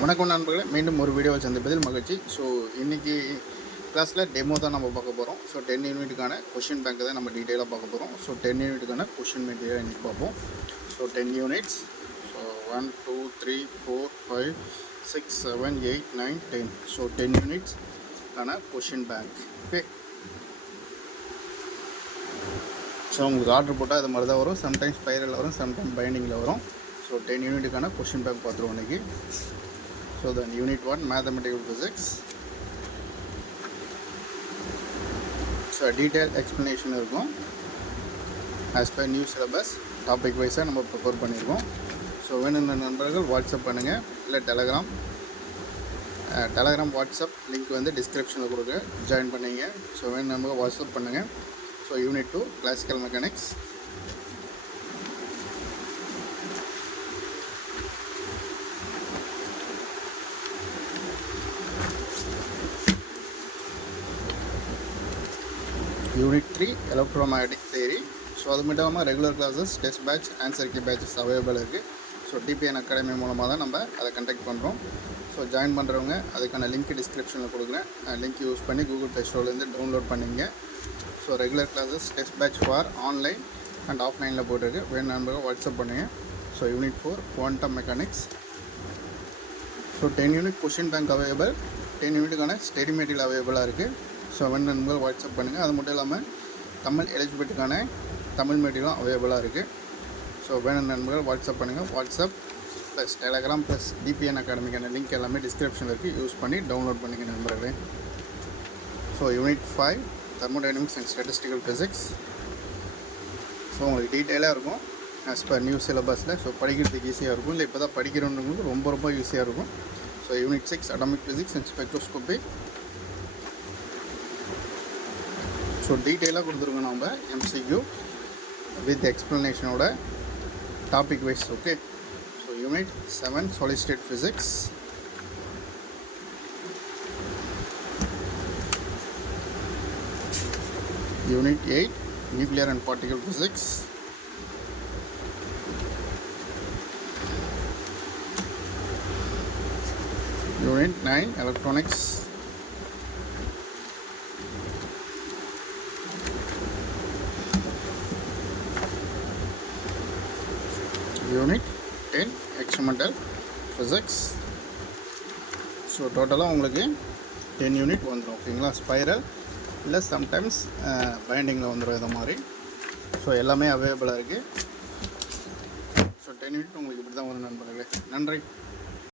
வணக்கம் நண்பர்களே, மீண்டும் ஒரு வீடியோவை சந்திப்பதில் மகிழ்ச்சி. ஸோ இன்றைக்கி கிளாஸில் டெமோ தான் நம்ம பார்க்க போகிறோம். ஸோ 10 யூனிட்டுக்கான கொஷின் பேங்க் தான் நம்ம டீட்டெயிலாக பார்க்க போகிறோம். ஸோ 10 யூனிட்டுக்கான கொஷின் மெட்டீரியல் இன்றைக்கி பார்ப்போம். So 10 units. ஸோ 1 2 3 4 5 6 7 8 9 10. ஸோ 10 யூனிட்ஸ்க்கான கொஷின் பேங்க். ஓகே, ஸோ உங்களுக்கு ஆர்டர் போட்டால் அது மாதிரி தான் வரும். சம்டைம்ஸ் ஸ்பைரல் வரும், சம்டைம்ஸ் பைண்டிங்கில் வரும். ஸோ 10 யூனிட்டுக்கான கொஷின் பேங்க் பார்த்துருவோம் இன்றைக்கி. So then unit 1 mathematical physics. So detailed explanation இருக்கும். As per new syllabus topic wise நம்ம ப்ரிப்பேர் பண்ணியிருக்கோம். ஸோ வேணும்ன நண்பர்கள் வாட்ஸ்அப் பண்ணுங்கள், இல்லை டெலகிராம் வாட்ஸ்அப் லிங்க் வந்து டிஸ்கிரிப்ஷனில் கொடுங்க, ஜாயின் பண்ணிங்க. ஸோ வேணும் நண்பர்கள் வாட்ஸ்அப் பண்ணுங்கள். So unit 2 classical mechanics. Unit 3 electromagnetic theory. So அது மட்டும் இல்லாமல் regular classes, test batch, answer key batches available இருக்குது. ஸோ டிபிஎன் அகாடமி மூலமாக தான் நம்ம அதை கண்டக்ட் பண்ணுறோம். ஸோ ஜாயின் பண்ணுறவங்க அதுக்கான லிங்க் டிஸ்கிரிப்ஷனில் கொடுக்குறேன். லிங்க் யூஸ் பண்ணி கூகுள் ப்ளே ஸ்டோர்லேருந்து டவுன்லோட் பண்ணிங்க. So regular classes, test batch for online and ஆஃப்லைனில் போட்டுருக்கு. வேணும் நண்பர்கள் வாட்ஸ்அப் பண்ணுங்கள். So unit 4 quantum mechanics. So 10 unit question bank available, 10 யூனிட்டுக்கான ஸ்டடி மெட்டீரியல் அவைலபிளாக இருக்குது. ஸோ வேணும் நண்பர்கள் வாட்ஸ்அப் பண்ணுங்கள். அது மட்டும் இல்லாமல் தமிழ் எலிஜிபிலிட்டிக்கான தமிழ் மெட்டீரியலும் அவைலபிளாக இருக்குது. ஸோ வேணும் நண்பர்கள் வாட்ஸ்அப் பண்ணுங்கள். வாட்ஸ்அப் ப்ளஸ் டெலகிராம் ப்ளஸ் டிபிஎன் அகாடமிக்கான லிங்க் எல்லாமே டிஸ்கிரிப்ஷனில் இருக்குது. யூஸ் பண்ணி டவுன்லோட் பண்ணிங்க நண்பர்களே. So unit 5 thermodynamics and statistical physics. So உங்களுக்கு டீட்டெயிலாக இருக்கும் ஆஸ் பர் நியூ சிலபஸில். ஸோ படிக்கிறதுக்கு ஈஸியாக இருக்கும், இல்லை இப்போ தான் படிக்கிறவங்களுக்கு ரொம்ப ஈஸியாக இருக்கும். So unit 6 atomic physics and spectroscopy. So டீட்டெயிலாக கொடுத்துருங்க நம்ம எம்சிக்யூ வித் எக்ஸ்ப்ளனேஷனோட topic wise. Okay, so unit 7 solid state physics. Unit 8 nuclear and particle physics. Unit 9 electronics. Unit 10 experimental physics. So டோட்டலாக உங்களுக்கு 10 யூனிட் வந்துடும். ஓகேங்களா, ஸ்பைரல் இல்லை சம்டைம்ஸ் பைண்டிங்கில் வந்துடும் இது மாதிரி. ஸோ எல்லாமே அவைலபிளாக இருக்குது. ஸோ 10 யூனிட் உங்களுக்கு இப்படி தான் வரும் நண்பர்களே. நன்றி.